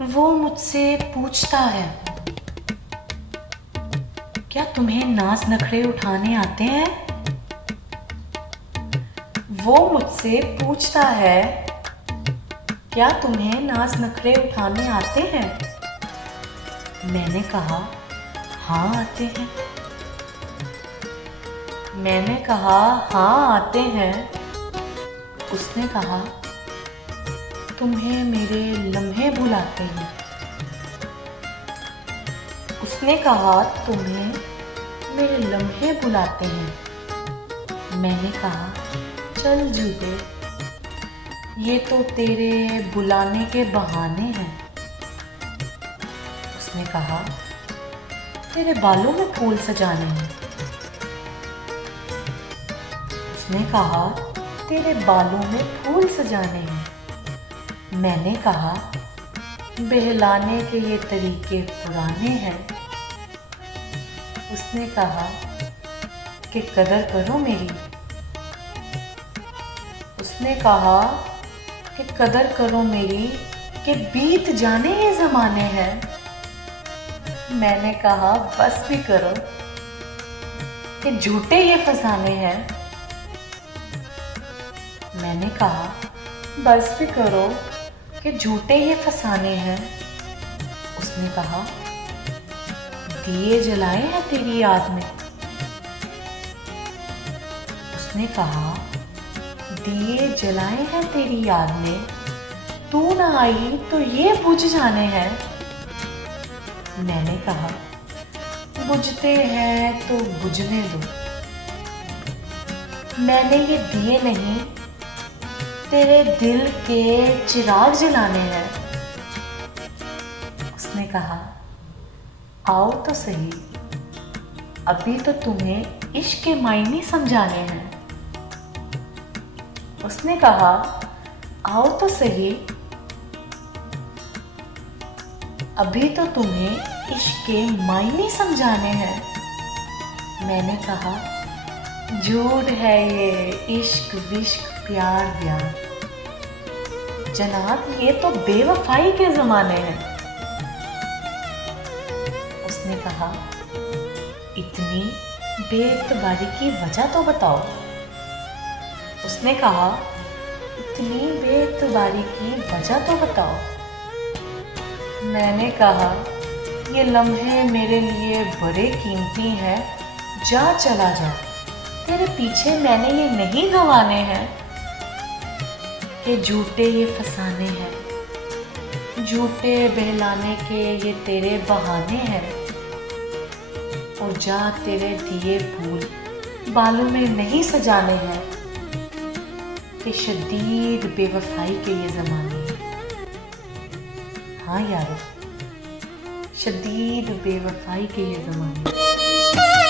वो मुझसे पूछता है, क्या तुम्हें नाज नखरे उठाने आते हैं? वो मुझसे पूछता है, क्या तुम्हें नाज नखरे उठाने आते हैं? मैंने कहा, हाँ आते हैं। मैंने कहा, हाँ आते हैं। उसने कहा, तुम्हें मेरे लम्हे भुलाते हैं। उसने कहा, तुम्हें मेरे लम्हे बुलाते हैं। मैंने कहा, चल झूठे, ये तो तेरे बुलाने के बहाने हैं। उसने कहा, तेरे बालों में फूल सजाने हैं। उसने कहा, तेरे बालों में फूल सजाने हैं। मैंने कहा, बहलाने के ये तरीके पुराने हैं। उसने कहा कि कदर करो मेरी। उसने कहा कि कदर करो मेरी, कि बीत जाने ये ज़माने हैं। मैंने कहा, बस भी करो कि झूठे ये फसाने हैं। मैंने कहा, बस भी करो कि झूठे ये फसाने हैं। उसने कहा, दिए जलाए हैं तेरी याद में। उसने कहा, दिए जलाए हैं तेरी याद में, तू ना आई तो ये बुझ जाने हैं। मैंने कहा, बुझते हैं तो बुझने दो। मैंने ये दिए नहीं, तेरे दिल के चिराग जलाने हैं। उसने कहा, आओ तो सही, अभी तो तुम्हें इश्क के मायने समझाने हैं। उसने कहा, आओ तो सही, अभी तो तुम्हें इश्क के मायने समझाने हैं। मैंने कहा, झूठ है ये इश्क विश्क प्यार व्यार, जनाब ये तो बेवफाई के ज़माने हैं। उसने कहा, इतनी बेइतबारी की वजह तो बताओ। उसने कहा, इतनी बेइतबारी की वजह तो बताओ। मैंने कहा, ये लम्हे मेरे लिए बड़े कीमती हैं, जा चला जा, तेरे पीछे मैंने ये नहीं गंवाने हैं। कि झूठे ये फसाने हैं, झूठे बहलाने के ये तेरे बहाने हैं। और जा तेरे दिए फूल बालों में नहीं सजाने हैं, कि शदीद बेवफाई के ये ज़माने हैं। हाँ यारो, शदीद बेवफाई के ये ज़माने हैं।